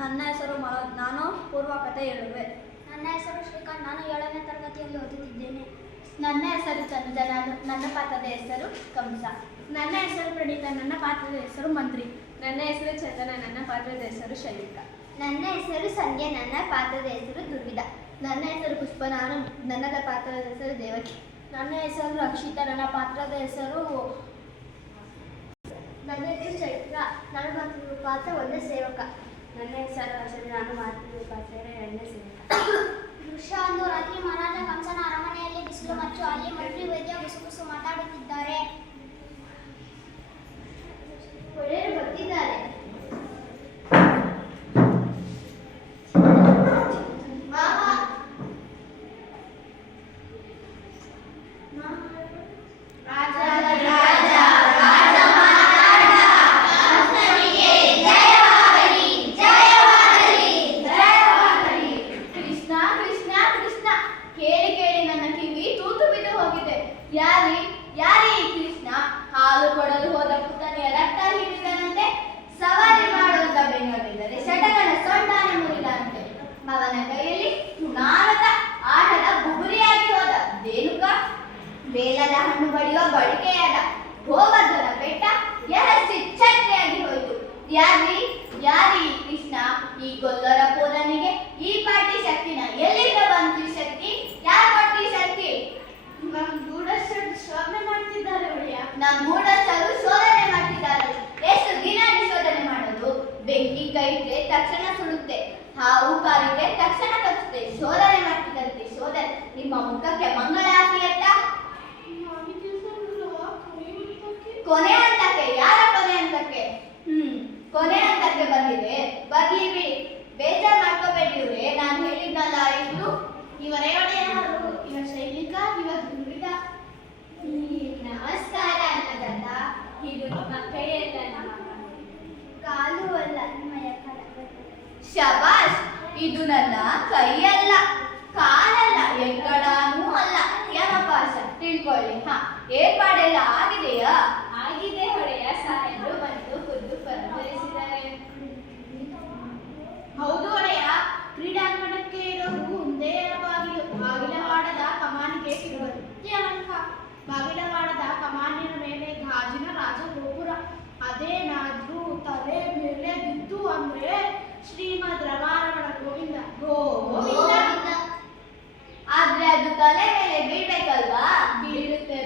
ನನ್ನ ಹೆಸರು ಮನೋಜ್. ನಾನು ಪೂರ್ವ ಕಥೆ ಹೇಳುವೆ. ನನ್ನ ಹೆಸರು ಶ್ರೀಕಾಂತ್. ನಾನು 7ನೇ ತರಗತಿಯಲ್ಲಿ ಓದುತ್ತಿದ್ದೇನೆ. ನನ್ನ ಹೆಸರು ಚಂದ್ರ. ನನ್ನ ಪಾತ್ರದ ಹೆಸರು ಕಂಸ. ನನ್ನ ಹೆಸರು ಪ್ರಣೀತಾ. ನನ್ನ ಪಾತ್ರದ ಹೆಸರು ಮಂತ್ರಿ. ನನ್ನ ಹೆಸರು ಚಂದನ. ನನ್ನ ಪಾತ್ರದ ಹೆಸರು ಶೈಲಿಕಾ. ನನ್ನ ಹೆಸರು ಸಂಧ್ಯಾ. ನನ್ನ ಪಾತ್ರದ ಹೆಸರು ದುರ್ವಿಧ. ನನ್ನ ಹೆಸರು ಪುಷ್ಪ. ನನ್ನ ಪಾತ್ರದ ಹೆಸರು ದೇವಕಿ. ನನ್ನ ಹೆಸರು ರಕ್ಷಿತಾ. ನನ್ನ ಪಾತ್ರದ ಹೆಸರು ನನ್ನ ಹೆಸರು ಚೈತ್ರ. ನಾನು ಮಾತೃ ಪಾತ್ರ ಒಂದೇ ಸೇವಕ. ನನ್ನ ಹೆಸರು ಅಶ್ವಿನಿ. ನಾನು ಮಾತೃ ಪಾತ್ರ ಎರಡನೇ ಸೇವಕ. ದೃಶ್ಯ ಒಂದು ರಾತ್ರಿ ಮಹಾರಾಜ ಕಂಸನ ಅರಮನೆಯಲ್ಲಿ ಬಿಸಿಲು ಮತ್ತು ಅಲ್ಲಿ ಮಂತ್ರಿ ವೈದ್ಯ ಗುಸುಗುಸು ಮಾತಾಡುತ್ತಿದ್ದಾರೆ. ಒಳ್ಳೆಯರು ಬರ್ತಿದ್ದಾರೆ. ಯಾರಿ ಕೃಷ್ಣ? ಹಾಲು ಕೊಡಲು ಹೋದ ಪುತ್ತನೆಯ ರಕ್ತ ಹೀರಿದನಂತೆ, ಸವಾರಿ ಮಾಡುವಂತ ಬೆನ್ನಲ್ಲಿದ್ದರೆ ಶಟಕನ ಸೊಂಟಾನೆ ಮುರಿದಂತೆ, ಅವನ ಕೈಯಲ್ಲಿ ನಾರದ ಆಟದ ಬುಗುರಿಯಾಗಿ ಹೋದ ಧೇನುಕ, ಬೇಲದ ಹಣ್ಣು ಬಡಿಯುವ ಬಡಿಕೆಯಾದ ಗೋವರ್ಧನ ಬೆಟ್ಟ ಎರಸಿ ಛತ್ರೆಯಾಗಿ ಹೋಯಿತು. ಯಾರಿ ಕೃಷ್ಣ? ಈ ಗೊಲ್ಲರ ಪೂರನಿಗೆ ಈ ಪಾಟಿ ಶಕ್ತಿನ ಎಲ್ಲಿಂದ ಬಂತು ಶಕ್ತಿ? ಯಾರು ಕೊಟ್ಟಿ ಶಕ್ತಿ? ಶೋಧನೆ ಮಾಡ್ತಿದ್ದಾರೆ ಒಳ್ಳೆಯ. ನಮ್ಮ ಗೂಢಸ್ಥರು ಶೋಧನೆ ಮಾಡ್ತಿದ್ದಾರೆ. ಎಷ್ಟು ದಿನ ಶೋಧನೆ ಮಾಡೋದು? ಬೆಂಕಿ ಕೈಗೆ ತಕ್ಷಣ ಸುಡುತ್ತೆ, ಹಾವು ಕಾಲಿಗೆ ತಕ್ಷಣ ಕಚ್ಚುತ್ತೆ. ಶೋಧನೆ ಮಾಡ್ತಿದ್ದಂತೆ ಶೋಧನೆ. ನಿಮ್ಮ ಮುಖಕ್ಕೆ ಮಂಗಳ ಹಾಕಿಯತ್ತ? ಕೊನೆ ಹಂತಕ್ಕೆ. ಯಾರ ಕೊನೆ ಹಂತಕ್ಕೆ? ಕೊನೆ ಹಂತಕ್ಕೆ ಬಂದಿದೆ. ಬರ್ಲಿ ಬಿಡಿ, ಬೇಜಾರ್ ಮಾಡ್ಕೋಬೇಡಿ ಇವ್ರೆ. ನಾನು ಹೇಳಿದ್ನಲ್ಲ, ಇವ್ರು ಇವರೇ ಒಡೆಯರು. ಇವ ಶೈಲಿಕಾ, ಇವ ದುರ್ವಿಧ. ನಮಸ್ಕಾರ ಅನ್ನದಂತ. ಇದು ನಿಮ್ಮ ಕೈಯಲ್ಲ, ನಮ್ಮ ಕಾಲು ಅಲ್ಲ, ನಿಮ್ಮಯ ಕಾಲ. ಶಬಾಷ್. ಇದು ನನ್ನ ಕೈಯಲ್ಲ, ಕಾಲಲ್ಲ, ಎಕ್ಕಡನೂ ಅಲ್ಲ, ಯಮಪಾಶ. ತಿಳ್ಕೊಳ್ಳಿ. ಏರ್ಪಾಡೆಲ್ಲ ಆಗಿದೆಯಾ? ಆಗಿದೆ ಹೊಡೆಯ. ಸಾಹೇಬರು ಬಂದು ಖುದ್ದು ಪರಿಚಯಿಸಿದ್ದಾರೆ. ಹೌದು ಒಡೆಯ. ಕ್ರೀಡಾಂಗಣಕ್ಕೆ ಇರೋದು ಒಂದೇ ಬಾಗಿಲು. ಬಾಗಿಲವಾಡದ ಕಮಾನಿಗೆ ಕಿರುವತ್ತಿ ಅಲಂಕ. ಬಾಗಿಲವಾಡದ ಕಮಾನಿನ ಮೇಲೆ ಗಾಜಿನ ರಾಜಗೋಪುರ. ಅದೇನಾದ್ರೂ ತಲೆ ಮೇಲೆ ಬಿದ್ದು ಅಂದ್ರೆ ಶ್ರೀಮದ್ ರಮಾರಮಣ ಗೋವಿಂದ ಗೋವಿಂದ. ಆದ್ರೆ ಅದು ತಲೆ ಮೇಲೆ ಬೀಳ್ಬೇಕಲ್ವಾ? ಬೀಳುತ್ತೆ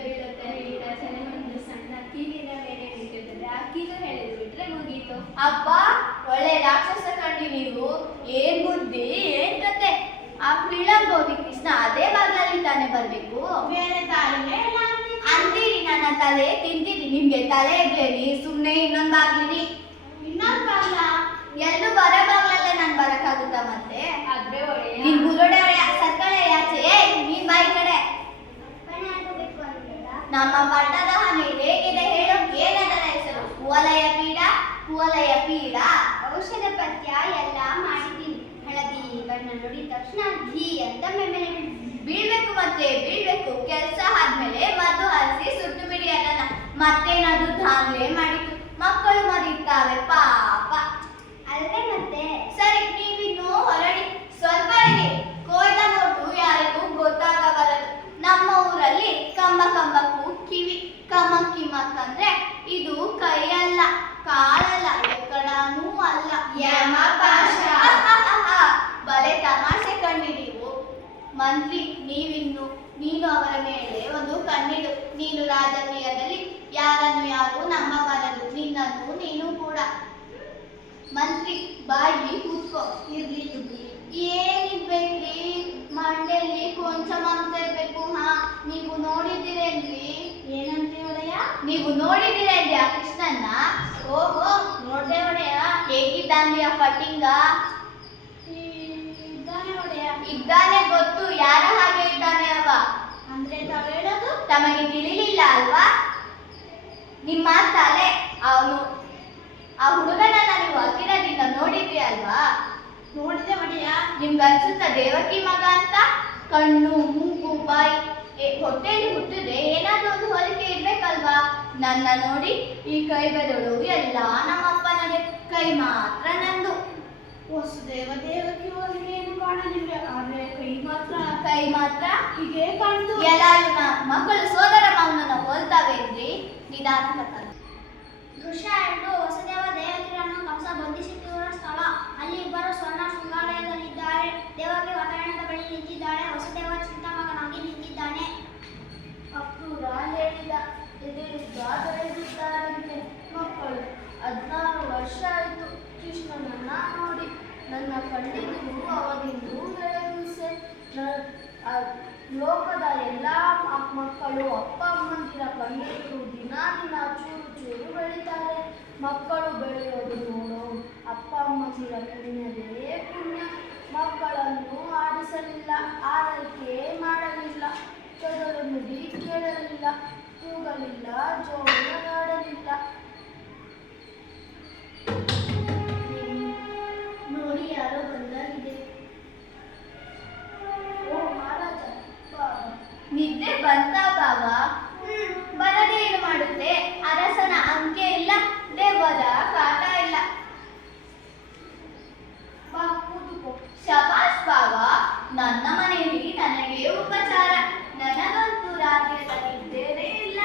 ಹೇಳಿದ ಜನ ಒಂದು ಸಣ್ಣ ಕೀಲಿನ ಮೇಲೆ ನಿಂತಿರ್ತದೆ. ಆ ಕೀಲು ಹೇಳಿದ್ರು ಬಿಟ್ರೆ ಮುಗೀತು. ಅಪ್ಪ, ಒಳ್ಳೆ ರಾಕ್ಷಸ ಕಂಡಿ ನೀವು. ಏನ್ ಬುದ್ಧಿ, ಏನ್ ಕತೆ? ಆ ಗೋವಿ ಕೃಷ್ಣ ಅದೇ ಬಾಗ್ಲಲ್ಲಿ ತಾನೇ ಬರ್ಬೇಕು. ಬೇರೆ ದಾರಿನೇ ಇಲ್ಲ ಅಂತೀರಿ. ನನ್ನ ತಲೆ ತಿಂತೀರಿ. ನಿಮ್ಗೆ ತಲೆ ಇದ್ರೇನಿ, ಸುಮ್ನೆ ಇನ್ನೊಂದ್ ಬಾಗ್ಲಿರಿ. ಇನ್ನೊಂದು ಬಾಗ್ಲ? ಎಲ್ಲೂ ಬರೋ ಬಾಗ್ಲಲ್ಲೇ ನಾನ್ ಬರಕ್ಕಾಗುತ್ತಾ ಮತ್ತೆ? ಆದ್ರೆ ಒಡೆಯ. ನಿನ್ ಬುರುಡೆ ಸರ್ಕಳೆ ಯಾಚೆ. ನೀನ್ ಬಾಯಿ ಕಡೆ. ನಮ್ಮ ಪಟ್ಟದ ಹಣೆ ಹೇಗಿದೆ ಹೇಳು? ಏನದರ ಹೆಸರು? ಕುವಲಯ ಪೀಡ. ಕುವಲಯ ಪೀಡ ಔಷಧ ಪಥ್ಯ ಎಲ್ಲ ಮಾಡಿದ್ದೀನಿ. ಹಳದಿ ಬಣ್ಣ ನೋಡಿದ ತಕ್ಷಣ ಘೀ ಅಂತ ಮೇಲೆ ಬೀಳ್ಬೇಕು. ಮತ್ತೆ ಬೀಳ್ಬೇಕು. ಕೆಲಸ ಆದ್ಮೇಲೆ ಮದ್ದು ಹರಿಸಿ ಸುಟ್ಟು ಬಿಡಿ ಅದನ್ನ. ಮತ್ತೇನಾದ್ರೂ ದಾಂಗ್ಲೆ ಮಾಡಿತು. ಮಕ್ಕಳು ಮರಿತಾವೆ ಪಾಪ ಅಲ್ವೇ ಮತ್ತೆ. ಸರಿ, ನೀವಿನ್ನು ಹೊರಡಿ. ಸ್ವಲ್ಪ ಇರಿ. ಕೊಯ್ದ ನೋಟು ಯಾರಿಗೂ ಗೊತ್ತಾಗಬಾರದು. ನಮ್ಮ ಊರಲ್ಲಿ ಕಂಬಕ್ಕೂ ಕಿವಿ. ಕಿಮಕ್ ಅಂದ್ರೆ ಇದು ಕೈಯಲ್ಲ, ಕಾಲಲ್ಲ, ಎಕ್ಕಡನೂ ಅಲ್ಲ, ಯಮಪಾಶ. ಬಲೆ ತಮಾಷೆ ಕಣ್ಣಿ ನೀವು. ಮಂತ್ರಿ, ನೀನು ಅವರ ಮೇಲೆ ಒಂದು ಕಣ್ಣಿಡು. ನೀನು ರಾಜಕೀಯದಲ್ಲಿ ಯಾರನ್ನು ಯಾರು ನಂಬಬಾರದು. ನಿನ್ನನ್ನು ನೀನು ಕೂಡ. ಮಂತ್ರಿ, ಬಾಯಿ ಕೂತ್ಕೋ. ಇರ್ಲಿ ದುಡ್ಡಿ. ಏನಿರ್ಬೇಕ್ರಿ? ಮಂಡೆಯಲ್ಲಿ ಕೊಂಚ ಮಾಂಸ ಇರ್ಬೇಕು. ನೀವು ನೋಡಿದ್ದೀರೇನ್ರಿ? ಏನಂತೆ ಒಡೆಯ? ನೀವು ನೋಡಿದ್ದೀರೇನ್ರಿ ಆ ಕೃಷ್ಣನ್ನ? ಓಹೋ, ನೋಡ್ದೆ ಒಡೆಯ. ಹೇಗಿದ್ದಾನ್ರಿ ಆ ಫಟಿಂಗ? ಇದ್ದಾನೆ ಒಡೆಯ. ಇದ್ದಾನೆ ಗೊತ್ತು. ಯಾರ ಹಾಗೆ ಇದ್ದಾನೆ ಅವ? ಅಂದ್ರೆ ತಾವ್ ಹೇಳೋದು ತಮಗೆ ತಿಳಿಲಿಲ್ಲ ಅಲ್ವಾ? ನಿಮ್ಮ ತಲೆ. ಅವನು ಆ ಹುಡುಗನನ್ನ ನೀವು ಹತ್ತಿರದಿಂದ ನೋಡಿದ್ರಿ ಅಲ್ವಾ? ನೋಡಿದೆ ಒಡೆಯ. ನಿಮ್ಗನ್ಸುತ್ತ ದೇವಕಿ ಮಗ ಅಂತ? ಕಣ್ಣು, ಮೂಗು, ಬಾಯಿ, ಹೊಟ್ಟೆಯಲ್ಲಿ ಹುಟ್ಟಿದ್ರೆ ಏನಾದ್ರೂ ಒಂದು ಹೋಲಿಕೆ ಇರ್ಬೇಕಲ್ವಾ? ನನ್ನ ನೋಡಿ ಈ ಕೈ ಬೆರಳು ಎಲ್ಲ ನಮ್ಮಪ್ಪನದೇ, ಕೈ ಮಾತ್ರ ನಂದು. ವಸುದೇವ ದೇವಕಿ ಅವರಿಗೆ ಏನು ಕಾಣಲಿಲ್ಲ, ಆದ್ರೆ ಕೈ ಮಾತ್ರ ಹೀಗೆ ಕಾಣ್ತು. ಎಲ್ಲ ಇವನ ಮಕ್ಕಳು ಸೋದರ ಮಾವನನ್ನ ಹೋಲ್ತಾವೆ ಇದ್ರಿ ನಿಧಾನ ಕಥನ. ದೃಶ್ಯ 2 ವಸುದೇವ ದೇವಕಿಯರನ್ನು ಕಂಸ ಬಂಧಿಸಿಟ್ಟಿರುವ ಸ್ಥಳ. ಅಲ್ಲಿ ಇಬ್ಬರು ಸ್ವರ್ಣ ಶೃಂಗಾಲಯದಲ್ಲಿದ್ದಾರೆ. ದೇವಕಿ ವಾತಾಯನದ ಬಳಿ ನಿಂತಿದ್ದಾಳೆ. ವಸುದೇವ ಚಿಂತಾಮಗನಾಗಿ ನಿಂತಿದ್ದಾನೆ. ಅಕ್ರೂರ ಹೇಳಿದ ಎದೆಯುದ್ದ ಬೆಳೆದಿದ್ದಾರಂತೆ ಮಕ್ಕಳು. 16 ವರ್ಷ ಆಯಿತು ಕೃಷ್ಣನನ್ನ ನೋಡಿ. ನನ್ನ ಕಣ್ಣಿಗೂ ಅವನಿಗೂ ಬೆಳೆದಿಸೆ. ಲೋಕದ ಎಲ್ಲ ಮಕ್ಕಳು ಅಪ್ಪ ಅಮ್ಮಂದಿರ ಕಣ್ಣಿಟ್ಟು ದಿನ ಚೂರು ಚೂರು ಬೆಳೀತಾರೆ. ಮಕ್ಕಳು ಬೆಳೆಯೋದು ನೋಡು ಅಪ್ಪ ಅಮ್ಮಂದಿರ ಪುಣ್ಯವೇ ಪುಣ್ಯ. ಮಕ್ಕಳನ್ನು ಆಡಿಸಲಿಲ್ಲ, ಆರೈಕೆ ಮಾಡಲಿಲ್ಲ, ತೊದಲು ನುಡಿ ಕೇಳಲಿಲ್ಲ, ತೂಗಲಿಲ್ಲ, ಜೋಳಾಡಲಿಲ್ಲ. ನೋಡಿ ಯಾರೋ ಬಂದಾಗಿದೆ. ಓ ಮಹಾರಾಜ, ನಿದ್ದೆ ಬಂತ ಬಾವ? ಬರದೆ ಏನು ಮಾಡುತ್ತೆ? ಅರಸನ ಅಂಕೆ ಇಲ್ಲ, ದೆವ್ವದ ಕಾಟ ಇಲ್ಲ. ಬಾ ಕೂತುಕೋ. ಶಬಾಷ್ ಬಾವ, ನನ್ನ ಮನೆಯಲ್ಲಿ ನನಗೆ ಉಪಚಾರ. ನನಗಂತೂ ರಾಜ್ಯದ ನಿದ್ದೆನೇ ಇಲ್ಲ.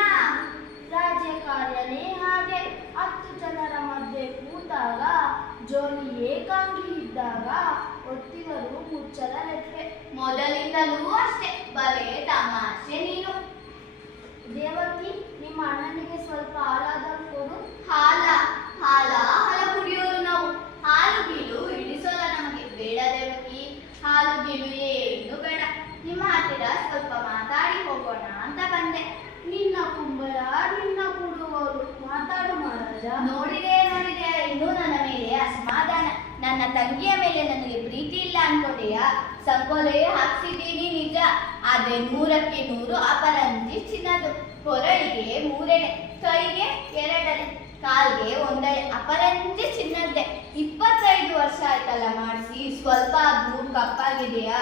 ರಾಜ್ಯ ಕಾರ್ಯನೇ ಹಾಗೆ. 10 ಜನರ ಮಧ್ಯೆ ಕೂತಾಗ, ಜೋಲಿ ಏಕಾಂಗಿ ಇದ್ದಾಗ ಒತ್ತಿದರೂ ಮುಚ್ಚಲ ಲೆಕ್ಕೆ. ಮೊದಲಿಂದಲೂ ಅಷ್ಟೇ, ಬಲೆ ತಮಾಷೆ ನೀನು. ದೇವಕಿ, ನಿಮ್ಮ ಅಣ್ಣನಿಗೆ ಸ್ವಲ್ಪ ಹಾಲಾದರೂ ಕೊಡು. ಹಾಲ ಹಾಲ ಹಾಲ ಕುಡಿಯೋರು ನಾವು. ಹಾಲು ಗೀಲು ಇಳಿಸೋಲ್ಲ ನಮಗೆ. ಬೇಡ ದೇವಕಿ, ಹಾಲು ಗೀಲು ಏನು ಬೇಡ. ನಿಮ್ಮ ಹತ್ತಿರ ಸ್ವಲ್ಪ ಮಾತಾಡಿ ಹೋಗೋಣ ಅಂತ ಬಂದೆ. ನಿನ್ನ ಕುಂಬಳ, ನಿನ್ನ ಕೊಡುವವರು. ಮಾತಾಡು ಮಹಾರಾಜ. ನೋಡಿದೆ ಇನ್ನೂ ನನ್ನ ಮೇಲೆ ಅಸಮಾಧಾನ. ನನ್ನ ತಂಗಿಯ ಮೇಲೆ ನನಗೆ ಪ್ರೀತಿ ಇಲ್ಲ ಅನ್ಕೊಂಡೆಯಾ? ಸಂಕೋಲೆ ಹಾಕ್ಸಿದ್ದೀನಿ ನಿಜ, ಆದ್ರೆ 100ಕ್ಕೆ 100 ಅಪರಂಜಿ ಚಿನ್ನದು. ಕೊರಳಿಗೆ 3 ಎಳೆ, ಕೈಗೆ 2 ಎಳೆ, ಕಾಲ್ಗೆ 1 ಎಳೆ, ಅಪರಂಜಿ ಚಿನ್ನದ್ದೆ. 25 ವರ್ಷ ಆಯ್ತಲ್ಲ ಮಾಡಿಸಿ, ಸ್ವಲ್ಪ ಆದ್ರೂ ಕಪ್ಪಾಗಿದೆಯಾ?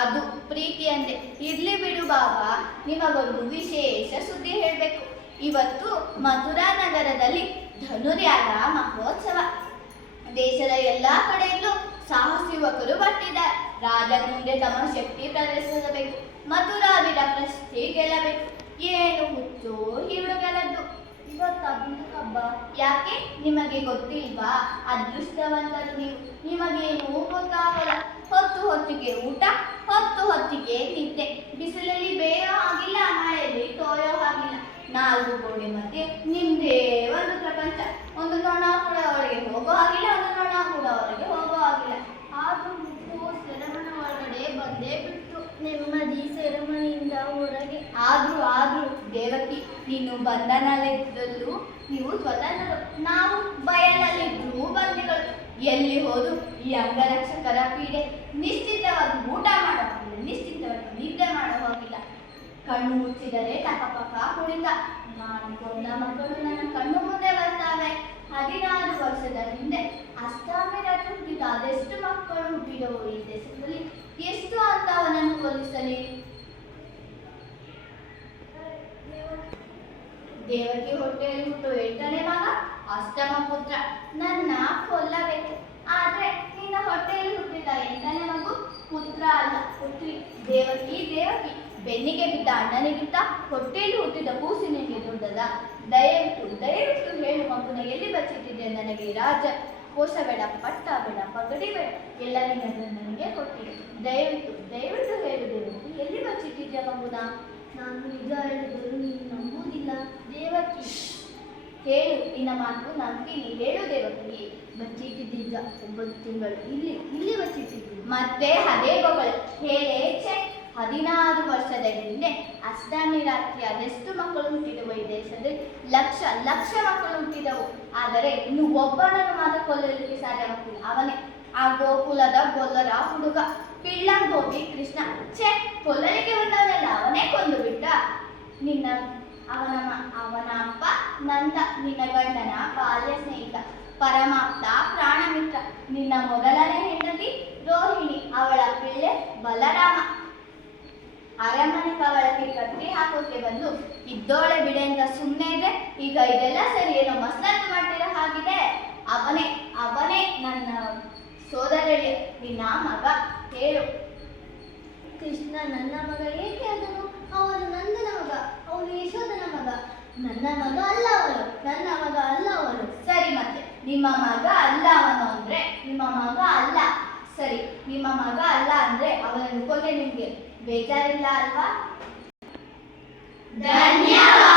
ಅದು ಪ್ರೀತಿ ಅಂದೆ. ಇರ್ಲಿ ಬಿಡು ಬಾಬಾ, ನಿಮಗೊಂದು ವಿಶೇಷ ಸುದ್ದಿ ಹೇಳಬೇಕು. ಇವತ್ತು ಮಥುರಾ ನಗರದಲ್ಲಿ ಧನುರ್ಯಾಗ ಮಹೋತ್ಸವ. ದೇಶದ ಎಲ್ಲಾ ಕಡೆಯಲ್ಲೂ ಸಾಹಸಿ ಯುವಕರು ಬರ್ತಿದ್ದಾರೆ. ರಾಜನ ಮುಂದೆ ತಮ್ಮ ಶಕ್ತಿ ಪ್ರದರ್ಶಿಸಬೇಕು, ಮಥುರಾವಿರ ಪ್ರಶಸ್ತಿ ಗೆಲ್ಲಬೇಕು. ಏನು ಹುಚ್ಚು ಹಿಡುಗಲದ್ದು. ಇವತ್ತು ಅದ್ಭುತ ಹಬ್ಬ. ಯಾಕೆ ನಿಮಗೆ ಗೊತ್ತಿಲ್ವಾ? ಅದೃಷ್ಟವಂತರು ನೀವು. ನಿಮಗೇನು ಗೊತ್ತಾಗಲ್ಲ. ಹೊತ್ತಿಗೆ ಊಟ, ಹೊತ್ತಿಗೆ ನಿದ್ದೆ. ಬಿಸಿಲಲ್ಲಿ ಬೇಯೋ ಹಾಗಿಲ್ಲ, ಮಳೆಯಲ್ಲಿ ತೋಯೋ ಹಾಗಿಲ್ಲ. 4 ಗೋಡೆ ಮಧ್ಯೆ ನಿಮ್ದೇ ಒಂದು ಪ್ರಪಂಚ. ಒಂದು ನೊಣ ಕೂಡ ಒಳಗೆ ಹೋಗೋ ಹಾಗಿಲ್ಲ, ಒಂದು ನೊಣ ಕೂಡ ಹೊರಗೆ ಹೋಗೋ ಹಾಗಿಲ್ಲ. ಆದ್ರೂ ಮುಟ್ಟು ಸೆರೆಮನೆ ಒಳಗಡೆ ಬಂದೇ ಬಿಟ್ಟು. ನೆಮ್ಮದಿ ಸೆರೆಮನೆಯಿಂದ ಹೊರಗೆ. ಆದ್ರೂ ದೇವಕಿ, ನೀನು ಬಂಧನಲ್ಲಿದ್ದಲ್ಲೂ ನೀವು ಸ್ವತಂತ್ರರು, ನಾವು ಬಯಲಲ್ಲಿದ್ರೂ ಬಂದಿಗಳು. ಎಲ್ಲಿ ಹೋದು ಈ ಅಂಗರಕ್ಷಕರ ಪೀಡೆ. ನಿಶ್ಚಿತವಾಗಿ ಊಟ ಮಾಡೋ ಹಾಗಿಲ್ಲ, ನಿಶ್ಚಿತವಾಗಿ ನಿದ್ದೆ ಮಾಡೋ ಹಾಗಿಲ್ಲ. ಕಣ್ಣು ಮುಚ್ಚಿದರೆ ಟಪಪಕ ಕುಣಿತ. ನಾನು ಕೊಂದ ಮಕ್ಕಳು ನನ್ನ ಕಣ್ಣು ಮುಂದೆ ಬರ್ತಾವೆ. 16 ವರ್ಷದ ಹಿಂದೆ ಅಷ್ಟಾಮಿ ರಾತ್ರಿ ಹುಟ್ಟಿದ ಅದೆಷ್ಟು ಮಕ್ಕಳು ಹುಟ್ಟಿದವು ಈ ದೇಶದಲ್ಲಿ? ಎಷ್ಟು ಅಂತವನನ್ನು ಕೊಲ್ಲಿಸಲಿ? ದೇವಕಿ ಹೊಟ್ಟೆಯಲ್ಲಿ ಹುಟ್ಟು 8ನೇ ಮಗ, ಅಷ್ಟಮ ಪುತ್ರ. ನನ್ನ ಕೊಲ್ಲಬೇಕು. ಆದ್ರೆ ನಿನ್ನ ಹೊಟ್ಟೆಯಲ್ಲಿ ಹುಟ್ಟಿದ 8ನೇ ಮಗು ಪುತ್ರ ಅಲ್ಲ, ಪುತ್ರಿ. ದೇವಕಿ ಬೆನ್ನಿಗೆ ಬಿದ್ದ ಅಣ್ಣನಿಗಿಂತ ಹೊಟ್ಟೆಯಲ್ಲಿ ಹುಟ್ಟಿದ ಕೂಸಿನಿಗೆ ದೊಡ್ಡದ? ದಯವಿಟ್ಟು ಹೇಳು ಮಗುನ ಎಲ್ಲಿ ಬಚ್ಚಿಟ್ಟಿದ್ದೆ ನನಗೆ? ರಾಜ ಕೋಶ ಬೇಡ, ಪಟ್ಟ ಬೇಡ, ಪಗಡಿ ಬೇಡ, ಎಲ್ಲ ನನಗೆ ಕೊಟ್ಟಿದೆ. ದಯವಿಟ್ಟು ಹೇಳು ದೇವಕಿ, ಎಲ್ಲಿ ಬಚ್ಚಿಟ್ಟಿದ್ದೆ ಮಗುನ? ನಾನು ನಿಜ ಹೇಳಿದರೂ ನೀನು ನಂಬುವುದಿಲ್ಲ. ದೇವಕಿ, ಹೇಳು, ನಿನ್ನ ಮಾತು ನಂಬಿನಿ. ಹೇಳು ದೇವಕಿ. ಬಚ್ಚಿಟ್ಟಿದ್ದ 9 ತಿಂಗಳು ಇಲ್ಲಿ ಬಚ್ಚಿಟ್ಟಿದ್ದು. ಮತ್ತೆ ಅದೇ ಗೊಗಳು ಹೇಳೇ ಚೆಕ್. 16 ವರ್ಷದ ಹಿಂದೆ ಅಷ್ಟಮಿ ರಾತ್ರಿ ಅದೆಷ್ಟು ಮಕ್ಕಳು ಹುಟ್ಟಿದವು ಈ ದೇಶದಲ್ಲಿ? ಲಕ್ಷ ಮಕ್ಕಳು ಹುಟ್ಟಿದವು. ಆದರೆ ಇನ್ನು ಒಬ್ಬನನ್ನು ಮಾತ್ರ ಕೊಲ್ಲಲಿಕ್ಕೆ ಸಾಧ್ಯವಾಗ್ತಿಲ್ಲ. ಅವನೇ ಆ ಗೋಕುಲದ ಗೊಲ್ಲರ ಹುಡುಗ ಪಿಳ್ಳಂಗೋಬಿ ಕೃಷ್ಣ. ಕೊಲ್ಲಲಿಕ್ಕೆ ಬಂದವನೆಲ್ಲ ಅವನೇ ಕೊಂದು ಬಿಟ್ಟ. ಅವನ ಅಪ್ಪ ನಂದ, ನಿನ್ನ ಗಂಡನ ಬಾಲ್ಯ ಸ್ನೇಹಿತ, ಪರಮಾಪ್ತ, ಪ್ರಾಣಮಿತ್ರ. ನಿನ್ನ ಮೊದಲನೇ ಹೆಂಡತಿ ರೋಹಿಣಿ, ಅವಳ ಪಿಳ್ಳೆ ಬಲರಾಮ. ಅರಮನೆ ಕವಳಕ್ಕೆ ಕಟ್ಟಿ ಹಾಕೋಕೆ ಬಂದು ಇದ್ದೋಳೆ ಬಿಡೆ ಅಂತ ಸುಮ್ಮನೆ ಇದ್ರೆ ಈಗ ಇದೆಲ್ಲ ಸರಿ ಏನೋ ಮಸ್ಲತ್ತು ಮಾಡ್ತಿರೋ ಹಾಗಿದೆ. ಅವನೇ ನನ್ನ ಸೋದರ ನಿನ್ನ ಮಗ. ಹೇಳು. ಕೃಷ್ಣ ನನ್ನ ಮಗ ಏಕೆ ಆದನು? ಅವನು ನಂದನ ಮಗ, ಅವನು ಯಶೋಧನ ಮಗ. ನನ್ನ ಮಗ ಅಲ್ಲ ಅವನು, ನನ್ನ ಮಗ ಅಲ್ಲ ಅವನು. ಸರಿ, ಮತ್ತೆ ನಿಮ್ಮ ಮಗ ಅಲ್ಲ ಅವನು ಅಂದ್ರೆ ನಿಮ್ಮ ಮಗ ಅಲ್ಲ. ಸರಿ, ನಿಮ್ಮ ಮಗ ಅಲ್ಲ ಅಂದ್ರೆ ಅವನನ್ನು ಕೊಂದ್ರೆ ನಿಮ್ಗೆ ಬೇಜಾರಿಲ್ಲ ಅಲ್ವಾ? ಧನ್ಯವಾದ.